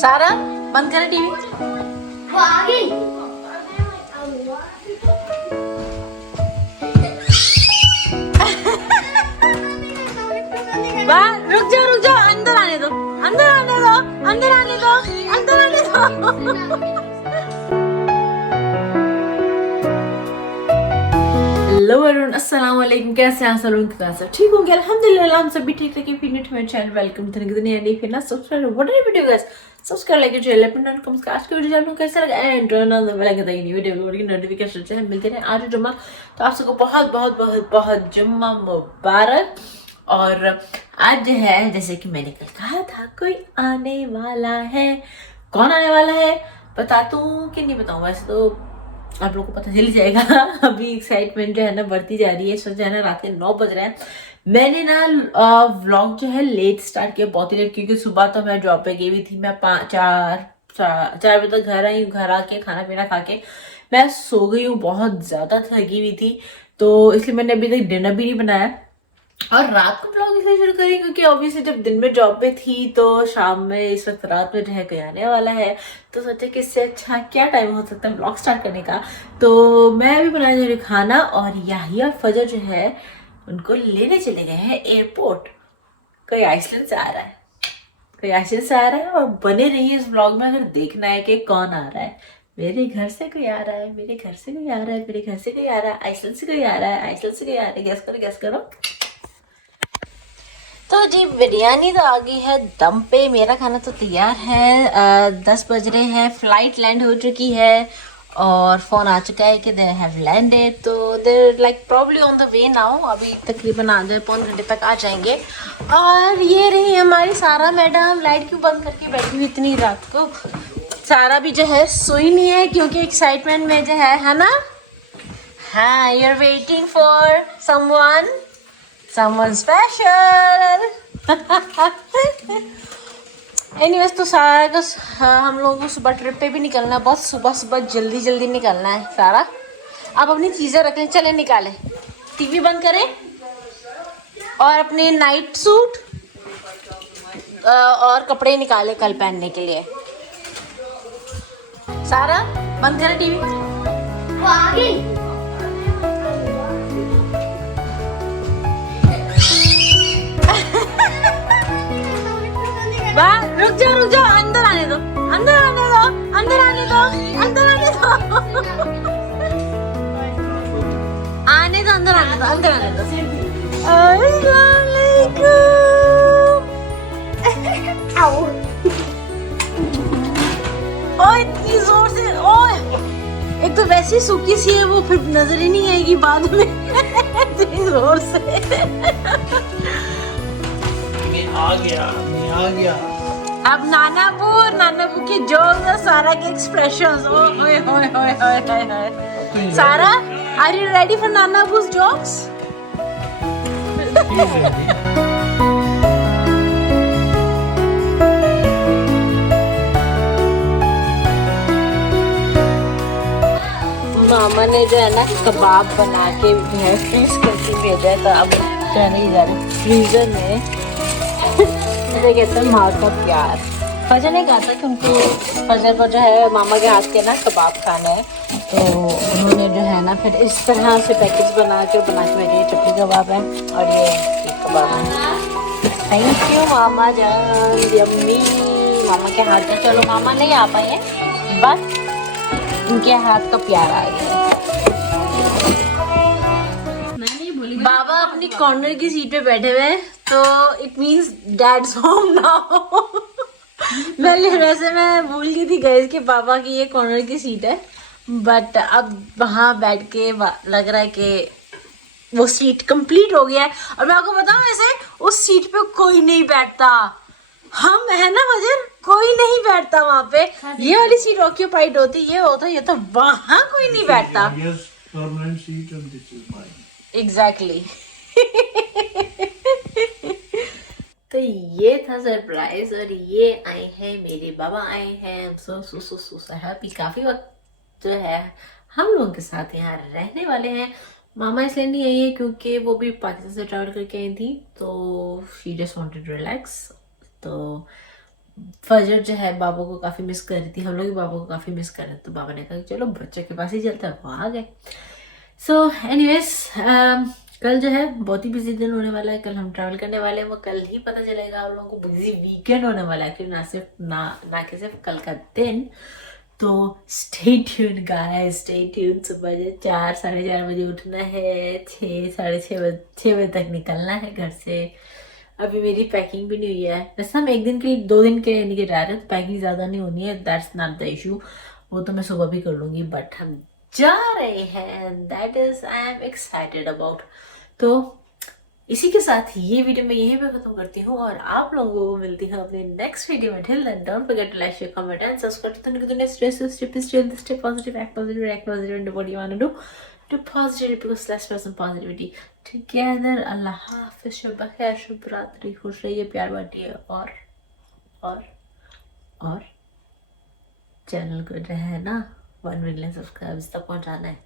सारा बंद करे टीवी। वो आ गई। रुक जाओ अंदर आने दो, अंदर आने दो, अंदर आने दो, अंदर आने दो। हेलो एवरीवन, अस्सलाम वालेकुम। कैसे हैं आप सब ठीक होंगे? अल्हम्दुलिल्लाह हम सब भी ठीक थे। फिर new to my channel, welcome to the new फिर ना subscribe what are video guys, subscribe like channel पे नोट कमेंट्स आज के वीडियो जानूं कैसा लगा and turn on the bell icon ताकि न्यू वीडियो की नोटिफिकेशन से हम मिलते हैं आज जुम्मा। तो आप सबको बहुत बहुत बहुत बहुत जुम्मा मुबारक। और आज जो है जैसे कि मैंने कल कहा था कोई आने वाला है। कौन आने वाला है बता दूं कि नहीं बताऊं? वैसे तो आप लोगों को पता चल जाएगा। अभी एक्साइटमेंट जो है ना बढ़ती जा रही है। इस वक्त जो है ना रात के 9 बज रहे हैं। मैंने ना व्लॉग जो है लेट स्टार्ट किया, बहुत ही लेट, क्योंकि सुबह तो मैं जॉब पे गई हुई थी। मैं 4 बजे तक घर आई हूँ। घर आके खाना पीना खा के मैं सो गई हूँ, बहुत ज्यादा थकी हुई थी। तो इसलिए मैंने अभी तक डिनर भी नहीं बनाया और रात को ब्लॉग इसलिए शुरू करी क्योंकि ऑब्वियसली जब दिन में जॉब पे थी तो शाम में इस वक्त रात में जो है कोई आने वाला है। तो सोचा कि इससे अच्छा क्या टाइम हो सकता है ब्लॉग स्टार्ट करने का। तो मैं भी बनाने जा रही हूँ खाना और याहिया और फजर जो है उनको लेने चले गए हैं एयरपोर्ट। कोई आइसलैंड से आ रहा है, कोई आइसलैंड से आ रहा है। और बने रहिए इस ब्लॉग में अगर देखना है कि कौन आ रहा है। मेरे घर से कोई आ रहा है, मेरे घर से कोई आ रहा है, मेरे घर से कोई आ रहा है, आइसलैंड से कोई आ रहा है, आइसलैंड से कोई आ रहा है। गैस करो गैस करो। तो जी बिरयानी तो आ गई है दम पे। मेरा खाना तो तैयार है। 10 बज रहे हैं, फ्लाइट लैंड हो चुकी है और फोन आ चुका है कि दे हैव लैंडेड। तो there like probably on the way now. अभी तकरीबन आधे पौन घंटे तक आ जाएंगे। और ये रही हमारी सारा मैडम। लाइट क्यों बंद करके बैठी हुई इतनी रात को? सारा भी जो है सोई नहीं है क्योंकि एक्साइटमेंट में जो है ना। हाँ, you are waiting for someone special। Anyways तो सारा तो हम लोगों को सुबह ट्रिप पे भी निकलना है। बहुत सुबह सुबह जल्दी जल्दी निकलना है। सारा अब अपनी चीज़ें रख लें, चले निकालें, टीवी बंद करें और अपने नाइट सूट और कपड़े निकालें कल पहनने के लिए। सारा बंद करें टीवी। वो आ गई। रुक जाओ अंदर आने दो, अंदर आने दो, अंदर आने दो, अंदर आने दो। आने दो, अंदर आने दो, अंदर आने दो। ओए इतनी जोर से, ओए एक तो वैसे ही सूखी सी है वो, फिर नजर ही नहीं आएगी बाद में। इतनी जोर से आ गया। अब नानाबू के जोक्स और सारा के एक्सप्रेशंस। ओए होए होए होए होए। Sarah, are you ready for नानाबू's जोक्स? मामा ने जो है ना कबाब बना के जो है फ्रीज करके भेजा है। तो अब कहने जा रहे फ्रीजर में मुझे कहते हैं माँ का प्यार। फजर ने कहा था कि उनको फजर को जो है मामा के हाथ के ना कबाब खाना है। तो उन्होंने जो है ना फिर इस तरह से पैकेज बना के भेजे। चपली कबाब है और ये कबाब है। थैंक यू मामा जान, यम्मी। मामा के हाथ का, चलो मामा नहीं आ पाए हैं बस उनके हाथ का प्यार आ गया। बाबा अपनी कॉर्नर की सीट पे बैठे हुए हैं तो it means dad's home now. वैसे मैं भूल गई थी गैस के बाबा की ये कॉर्नर की सीट है। बट अब वहाँ बैठ के लग रहा है कि वो सीट कंप्लीट हो गया है। और मैं आपको बताऊं वैसे उस सीट पे कोई नहीं बैठता। हम है ना वजन, कोई नहीं बैठता वहाँ पे। ये वाली सीट ऑक्यूपाइड होती, ये तो वहाँ कोई नहीं बैठता। एग्जैक्टली। तो ये था सरप्राइज और ये आए हैं मेरे बाबा, आए हैं सो हैप्पी। काफी वक्त जो है हम लोगों के साथ यहाँ रहने वाले हैं। मामा इसलिए नहीं आई है क्योंकि वो भी पाकिस्तान से ट्रैवल करके आई थी तो शी जस्ट वांटेड रिलैक्स। तो फजर जो है बाबा को काफ़ी मिस कर रही थी, हम लोग भी बाबा को काफ़ी मिस कर रहे थे, तो बाबा ने कहा कि चलो बच्चों के पास ही चलते हैं, वो आ गए। सो एनीवेज कल जो है बहुत ही बिजी दिन होने वाला है, कल हम ट्रैवल करने वाले हैं, वो कल ही पता चलेगा आप लोगों को, बिजी वीकेंड होने वाला है, क्योंकि ना कि सिर्फ कल का दिन। तो stay tune guys, stay tune. सुबह जो 4-4:30 बजे उठना है, 6-6:30 बजे तक निकलना है घर से। अभी मेरी पैकिंग भी नहीं हुई है, वैसे हम 1 दिन के लिए 2 दिन के लिए नहीं जा रहे, तो पैकिंग ज़्यादा नहीं होनी है, दैट्स नॉट द इशू, वो तो मैं सुबह भी कर लूँगी, बट हम जा रहे हैं, that is I am excited about. तो इसी के साथ ये वीडियो मैं यहीं पे खत्म करती हूँ और आप लोगों को मिलती हूँ अपने नेक्स्ट वीडियो में। Till then don't forget to like, share, comment and subscribe to the next stay positive, act positive, react positive, and do what you want to do positivity, because less person positivity together. अल्लाह हाफिज़, शुभ खैर, शुभ रात्रि, खुश रहिए, प्यार बांटिए और channel को जो है ना 1 मिलियन सब्सक्राइबर्स तक पहुंचाना है।